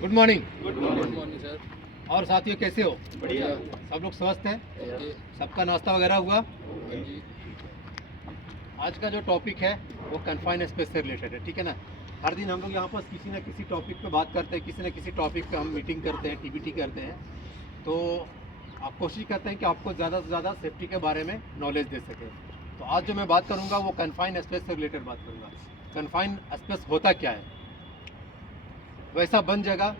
Good morning. Good morning sir. और साथियों कैसे हो? बढ़िया। सब लोग स्वस्थ हैं? ओके। सबका नाश्ता वगैरह हुआ? हाँ जी। आज का जो टॉपिक है वो कन्फाइन स्पेस से रिलेटेड है, ठीक है ना। हर दिन हम लोग यहाँ पर किसी न किसी टॉपिक पे बात करते हैं, किसी न किसी टॉपिक पे हम मीटिंग करते हैं, टीबीटी करते हैं। तो आप कोशिश करते हैं कि आपको ज़्यादा से ज़्यादा सेफ्टी के बारे में नॉलेज दे सके। तो आज जो मैं बात करूँगा वो कन्फाइन स्पेस से रिलेटेड बात करूँगा। कन्फाइन स्पेस होता क्या है? वैसा बंद जगह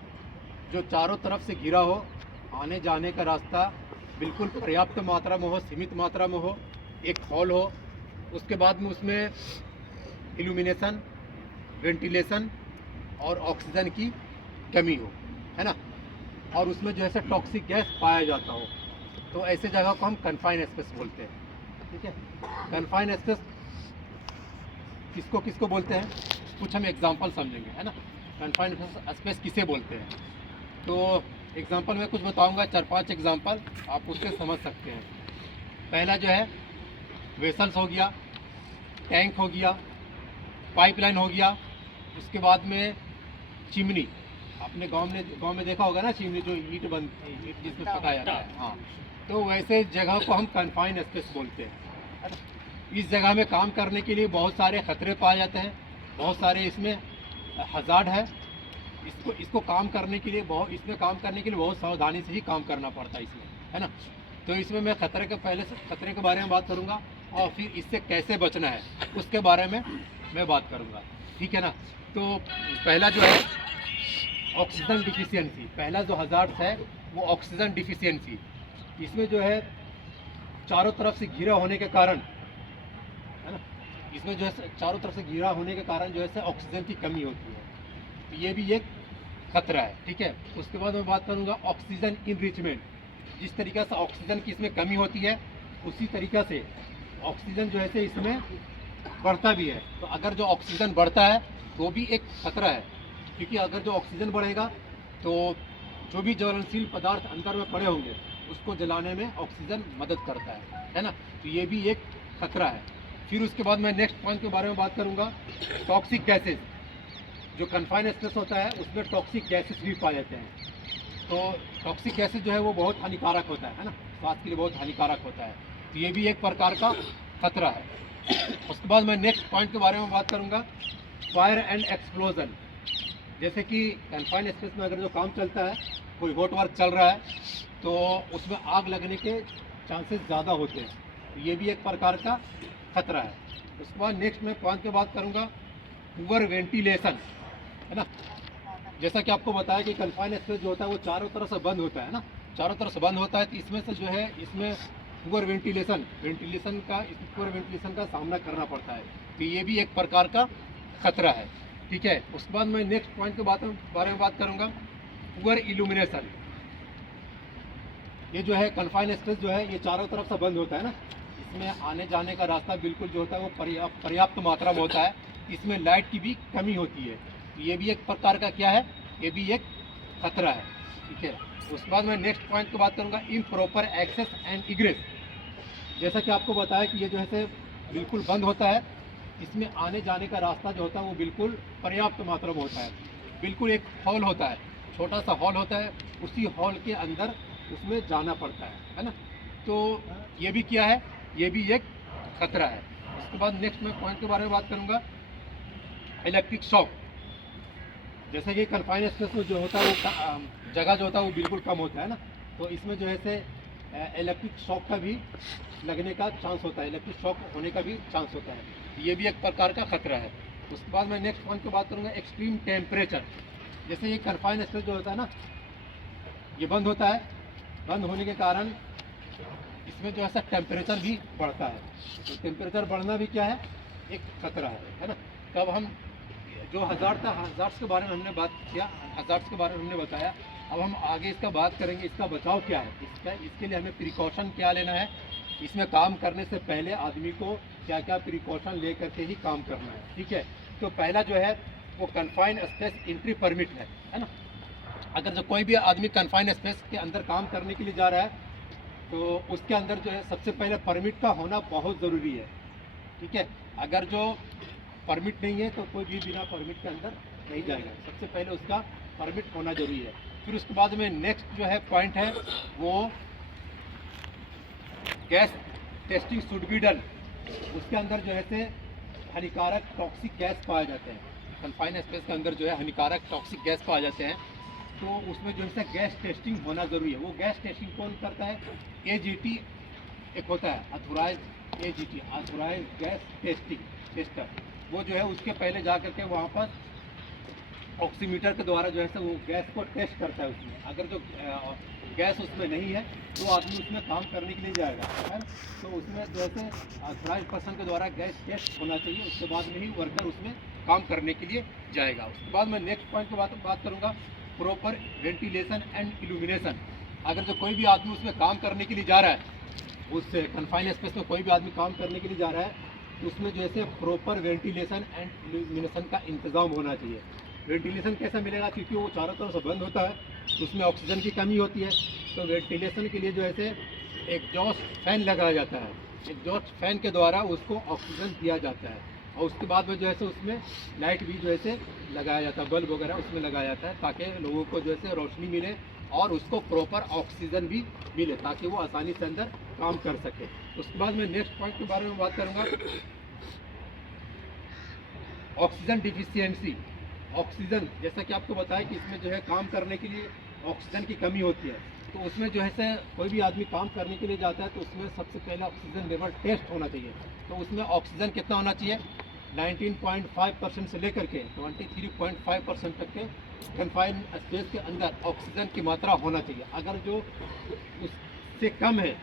जो चारों तरफ से घिरा हो, आने जाने का रास्ता बिल्कुल पर्याप्त मात्रा में हो, सीमित मात्रा में हो, एक हॉल हो, उसके बाद में उसमें इल्यूमिनेशन, वेंटिलेशन और ऑक्सीजन की कमी हो, है ना। और उसमें जो है टॉक्सिक गैस पाया जाता हो, तो ऐसे जगह को हम कन्फाइन स्पेस बोलते हैं, ठीक है। कन्फाइन स्पेस किसको किसको बोलते हैं, कुछ हम एग्जांपल समझेंगे, है ना। कन्फाइन स्पेस किसे बोलते हैं, तो एग्जांपल मैं कुछ बताऊंगा, 4-5 एग्जांपल आप उससे समझ सकते हैं। पहला जो है वेसल्स हो गया, टैंक हो गया, पाइपलाइन हो गया, उसके बाद में चिमनी। आपने गांव में देखा होगा ना, चिमनी जो ईंट जिसमें पकाया जाता है, हाँ। तो वैसे जगह को हम कन्फाइन स्पेस बोलते हैं, है ना। इस जगह में काम करने के लिए बहुत सारे खतरे पाए जाते हैं, बहुत सारे इसमें हजार्ड है। इसको काम करने के लिए बहुत सावधानी से ही काम करना पड़ता है इसमें, है ना। तो इसमें मैं खतरे के बारे में बात करूंगा, और फिर इससे कैसे बचना है उसके बारे में मैं बात करूंगा, ठीक है ना। तो पहला जो है ऑक्सीजन डिफिशियंसी, पहला जो हजार्ड है वो ऑक्सीजन डिफिशियंसी। इसमें जो है चारों तरफ से घिरा होने के कारण, है ना, इसमें जो है चारों तरफ से घिरा होने के कारण जो है ऑक्सीजन की कमी होती है, तो ये भी एक खतरा है, ठीक है। उसके बाद मैं बात करूंगा ऑक्सीजन इनरिचमेंट। जिस तरीके से ऑक्सीजन की इसमें कमी होती है, उसी तरीक़ा से ऑक्सीजन जो है इसमें बढ़ता भी है। तो अगर जो ऑक्सीजन बढ़ता है तो भी एक खतरा है, क्योंकि अगर जो ऑक्सीजन बढ़ेगा तो जो भी ज्वलनशील पदार्थ अंदर में पड़े होंगे उसको जलाने में ऑक्सीजन मदद करता है ना। तो ये भी एक खतरा है। फिर उसके बाद मैं नेक्स्ट पॉइंट के बारे में बात करूंगा, टॉक्सिक गैसेज। जो कन्फाइन स्पेस होता है उसमें टॉक्सिक गैसेस भी पाए जाते हैं। तो टॉक्सिक गैसेज जो है वो बहुत हानिकारक होता है ना, स्वास्थ्य के लिए बहुत हानिकारक होता है। तो ये भी एक प्रकार का खतरा है। उसके बाद मैं नेक्स्ट पॉइंट के बारे में बात करूंगा, फायर एंड एक्सप्लोजन। जैसे कि कन्फाइन स्पेस में अगर जो काम चलता है, कोई हॉट वर्क चल रहा है, तो उसमें आग लगने के चांसेस ज़्यादा होते हैं, तो ये भी एक प्रकार का खतरा है। उसके बाद नेक्स्ट मैं पॉइंट की बात करूंगा, पुअर वेंटिलेशन, है ना। जैसा कि आपको बताया कि कन्फाइन स्पेस जो होता है वो चारों तरफ से बंद होता है ना, चारों तरफ से बंद होता है, तो इसमें से जो है इसमें पुअर वेंटिलेशन का सामना करना पड़ता है, तो ये भी एक प्रकार का खतरा है, ठीक है। उसके बाद मैं नेक्स्ट पॉइंट के बारे में बात करूंगा, पुअर इल्यूमिनेशन। ये जो है कन्फाइन स्पेस जो है ये चारों तरफ से बंद होता है ना, इसमें आने जाने का रास्ता बिल्कुल जो होता है वो पर्याप्त मात्रा में होता है, इसमें लाइट की भी कमी होती है, तो ये भी एक प्रकार का क्या है, ये भी एक खतरा है, ठीक है। उसके बाद मैं नेक्स्ट पॉइंट की बात करूंगा, इम्प्रॉपर एक्सेस एंड इग्रेस। जैसा कि आपको बताया कि ये जो है बिल्कुल बंद होता है, इसमें आने जाने का रास्ता जो होता है वो बिल्कुल पर्याप्त मात्रा में होता है। बिल्कुल एक हॉल होता है, छोटा सा हॉल होता है, उसी हॉल के अंदर उसमें जाना पड़ता है ना। तो ये भी क्या है, ये भी एक खतरा है। उसके बाद नेक्स्ट मैं पॉइंट के बारे में बात करूंगा, इलेक्ट्रिक शॉक। जैसे कि कन्फाइन स्पेस में जो होता है वो जगह जो होता है वो बिल्कुल कम होता है ना, तो इसमें जो है इलेक्ट्रिक शॉक का भी लगने का चांस होता है, इलेक्ट्रिक शॉक होने का भी चांस होता है, ये भी एक प्रकार का खतरा है। उसके बाद मैं नेक्स्ट पॉइंट की बात करूंगा, एक्सट्रीम टेम्परेचर। जैसे ये कन्फाइन स्पेस जो होता है ना, ये बंद होता है, बंद होने के कारण इसमें जो है टेम्परेचर भी बढ़ता है, तो टेम्परेचर बढ़ना भी क्या है, एक खतरा है ना। तब हम जो हज़ार्ड्स के बारे में हमने बात किया, हज़ार्ड्स के बारे में हमने बताया, अब हम आगे इसका बात करेंगे, इसका बचाव क्या है, इसके लिए हमें प्रिकॉशन क्या लेना है, इसमें काम करने से पहले आदमी को क्या क्या प्रिकॉशन ले करके ही काम करना है, ठीक है। तो पहला जो है वो कन्फाइन स्पेस एंट्री परमिट है ना। अगर जो कोई भी आदमी कन्फाइन स्पेस के अंदर काम करने के लिए जा रहा है, तो उसके अंदर जो है सबसे पहले परमिट का होना बहुत ज़रूरी है, ठीक है। अगर जो परमिट नहीं है तो कोई भी बिना परमिट के अंदर नहीं जाएगा, सबसे पहले उसका परमिट होना जरूरी है। फिर उसके बाद में नेक्स्ट जो है पॉइंट है वो gas testing should be done. उसके अंदर जो है से हानिकारक टॉक्सिक गैस पाए जाते हैं, कन्फाइन स्पेस के अंदर जो है हानिकारक टॉक्सिक गैस पाए जाते हैं, तो उसमें जो है गैस टेस्टिंग होना ज़रूरी है। वो गैस टेस्टिंग कौन करता है? AGT एक होता है, authorize AGT, authorize gas testing tester. वो जो है उसके पहले जा करके वहाँ पर ऑक्सीमीटर के द्वारा जो है वो गैस को टेस्ट करता है उसमें। अगर जो गैस उसमें नहीं है तो आदमी उसमें काम करने के लिए जाएगा, है ना? तो उसमें जो है अथोराइज पर्सन के द्वारा गैस टेस्ट होना चाहिए, उसके बाद में ही वर्कर उसमें काम करने के लिए जाएगा। उसके बाद मैं नेक्स्ट पॉइंट की बात करूँगा, प्रॉपर वेंटिलेशन एंड इल्यूमिनेशन। अगर जो कोई भी आदमी उसमें काम करने के लिए जा रहा है, उस कन्फाइन स्पेस में कोई भी आदमी काम करने के लिए जा रहा है, तो उसमें जैसे प्रॉपर वेंटिलेशन एंड इल्यूमिनेशन का इंतज़ाम होना चाहिए। वेंटिलेशन कैसा मिलेगा? क्योंकि वो चारों तरफ से बंद होता है तो उसमें ऑक्सीजन की कमी होती है, तो वेंटिलेशन के लिए जो है एग्जॉस्ट फैन लगाया जाता है। एग्जॉस्ट फैन के द्वारा उसको ऑक्सीजन दिया जाता है, और उसके बाद में जो है उसमें लाइट भी जो है लगाया जाता है, बल्ब वगैरह उसमें लगाया जाता है, ताकि लोगों को जो है रोशनी मिले और उसको प्रॉपर ऑक्सीजन भी मिले, ताकि वो आसानी से अंदर काम कर सके। उसके बाद मैं नेक्स्ट पॉइंट के बारे में बात करूँगा, ऑक्सीजन डिफिशियंसी। ऑक्सीजन, जैसा कि आपको बताया कि इसमें जो है काम करने के लिए ऑक्सीजन की कमी होती है, तो उसमें जो है कोई भी आदमी काम करने के लिए जाता है तो उसमें सबसे पहले ऑक्सीजन लेवल टेस्ट होना चाहिए। तो उसमें ऑक्सीजन कितना होना चाहिए? 19.5% से लेकर के 23.5% तक के कन्फाइन स्पेस के अंदर ऑक्सीजन की मात्रा होना चाहिए। अगर जो उससे कम है,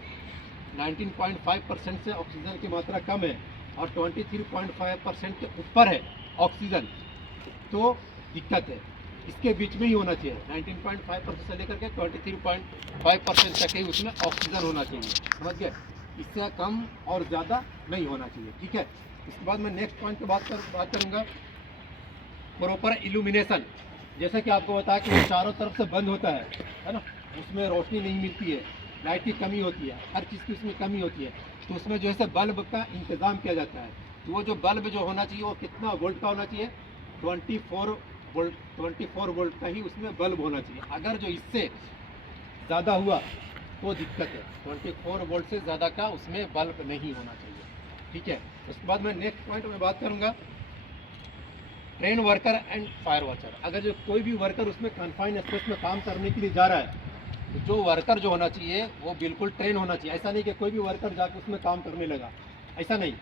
19.5% से ऑक्सीजन की मात्रा कम है और 23.5% के ऊपर है ऑक्सीजन, तो दिक्कत है। इसके बीच में ही होना चाहिए, 19.5% से लेकर के 23.5% तक ही उसमें ऑक्सीजन होना चाहिए, समझ गए? इससे कम और ज़्यादा नहीं होना चाहिए, ठीक है। इसके बाद मैं नेक्स्ट पॉइंट की बात करूँगा, प्रॉपर इल्यूमिनेशन। जैसा कि आपको बताया कि वो चारों तरफ से बंद होता है ना, उसमें रोशनी नहीं मिलती है, लाइट की कमी होती है, हर चीज़ की उसमें कमी होती है, तो उसमें जो है बल्ब का इंतज़ाम किया जाता है। तो वो जो बल्ब जो होना चाहिए वो कितना वोल्ट का होना चाहिए? 24 वोल्ट का ही उसमें बल्ब होना चाहिए। अगर जो इससे ज़्यादा हुआ तो दिक्कत है, 24 वोल्ट से ज़्यादा का उसमें बल्ब नहीं होना चाहिए, ठीक है। उसके बाद मैं नेक्स्ट पॉइंट में बात करूँगा, train worker and fire watcher. अगर जो कोई भी वर्कर उसमें कन्फाइन स्पेस में काम करने के लिए जा रहा है, तो जो वर्कर जो होना चाहिए वो बिल्कुल ट्रेन होना चाहिए। ऐसा नहीं कि कोई भी वर्कर जाकर उसमें काम करने लगा, ऐसा नहीं।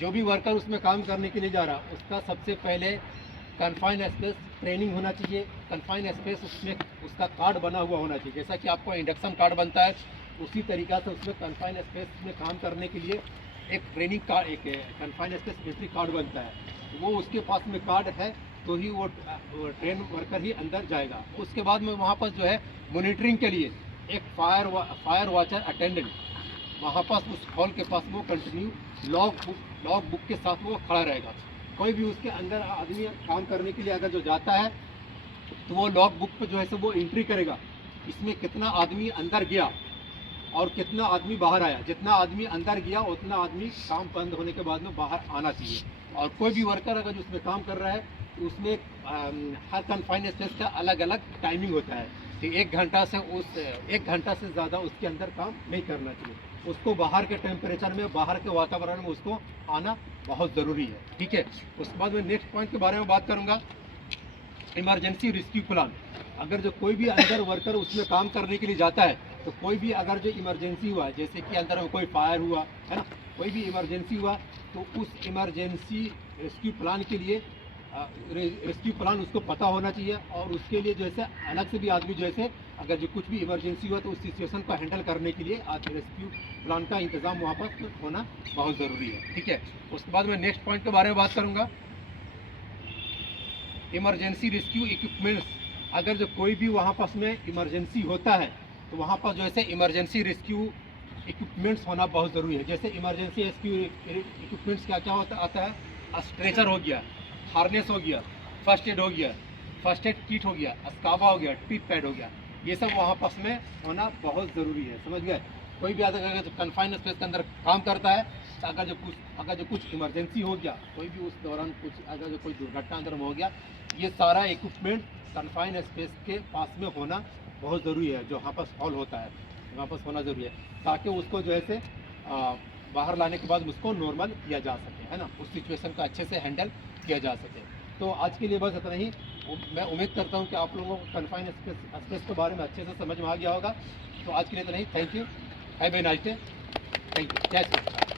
जो भी वर्कर उसमें काम करने के लिए जा रहा उसका सबसे पहले कन्फाइन स्पेस ट्रेनिंग होना चाहिए। कन्फाइन स्पेस उसमें उसका कार्ड बना हुआ होना चाहिए, जैसा कि आपको इंडक्शन कार्ड बनता है उसी तरीक़ा से उसमें कन्फाइन स्पेस में काम करने के लिए एक ट्रेनिंग कार्ड, एक कन्फाइन स्पेस एंट्री कार्ड बनता है। वो उसके पास में कार्ड है तो ही वो ट्रेन वर्कर ही अंदर जाएगा। उसके बाद में वहाँ पर जो है मॉनिटरिंग के लिए एक फायर वॉचर अटेंडेंट वहाँ पास उस हॉल के पास वो कंटिन्यू लॉग बुक के साथ वो खड़ा रहेगा। कोई भी उसके अंदर आदमी काम करने के लिए अगर जो जाता है तो वो लॉग बुक पे जो है वो एंट्री करेगा, इसमें कितना आदमी अंदर गया और कितना आदमी बाहर आया। जितना आदमी अंदर गया उतना आदमी काम बंद होने के बाद में बाहर आना चाहिए। और कोई भी वर्कर अगर जो उसमें काम कर रहा है तो उसमें हर कन्फाइन स्पेस का अलग अलग टाइमिंग होता है, तो 1 घंटा से ज़्यादा उसके अंदर काम नहीं करना चाहिए। उसको बाहर के टेम्परेचर में, बाहर के वातावरण में उसको आना बहुत ज़रूरी है, ठीक है। उसके बाद मैं नेक्स्ट पॉइंट के बारे में बात करूँगा, इमरजेंसी रेस्क्यू प्लान। अगर जो कोई भी अंदर वर्कर उसमें काम करने के लिए जाता है तो कोई भी अगर जो इमरजेंसी हुआ, जैसे कि अंदर में कोई फायर हुआ है ना, कोई भी इमरजेंसी हुआ, तो उस इमरजेंसी रेस्क्यू प्लान के लिए रेस्क्यू प्लान उसको पता होना चाहिए। और उसके लिए जैसे अलग से भी आदमी जैसे अगर जो कुछ भी इमरजेंसी हुआ तो उस सिचुएशन को हैंडल करने के लिए आज रेस्क्यू प्लान का इंतज़ाम वहाँ पर होना बहुत ज़रूरी है, ठीक है। उसके बाद मैं नेक्स्ट पॉइंट के बारे में बात करूँगा, इमरजेंसी रेस्क्यू इक्विपमेंट्स। अगर जो कोई भी वहाँ पास में इमरजेंसी होता है तो वहाँ पर जो है इमरजेंसी रेस्क्यू इक्विपमेंट्स होना बहुत ज़रूरी है। जैसे इमरजेंसी रेस्क्यू इक्विपमेंट्स क्या क्या आता है? स्ट्रेचर हो गया, हार्नेस हो गया, फर्स्ट एड हो गया, फर्स्ट एड किट हो गया, स्काबा हो गया, टिप पैड हो गया, ये सब वहाँ पास में होना बहुत ज़रूरी है, समझ गए। कोई भी अगर जो कन्फाइन स्पेस के अंदर काम करता है तो अगर जो कुछ इमरजेंसी हो गया, कोई भी उस दौरान कुछ अगर जो कोई दुर्घटना अंदर में हो गया, ये सारा इक्विपमेंट कन्फाइन स्पेस के पास में होना बहुत ज़रूरी है। जो वहाँ पर हॉल होता है वहाँ पर होना ज़रूरी है, ताकि उसको जो है से बाहर लाने के बाद उसको नॉर्मल किया जा सके, है ना, उस सिचुएशन को अच्छे से हैंडल किया जा सके। तो आज के लिए बस इतना ही। मैं उम्मीद करता हूँ कि आप लोगों को कन्फाइन स्पेस के बारे में अच्छे से समझ में आ गया होगा। तो आज के लिए इतना ही। Thank you, have a nice day. Thank you. जय श्री कृष्ण।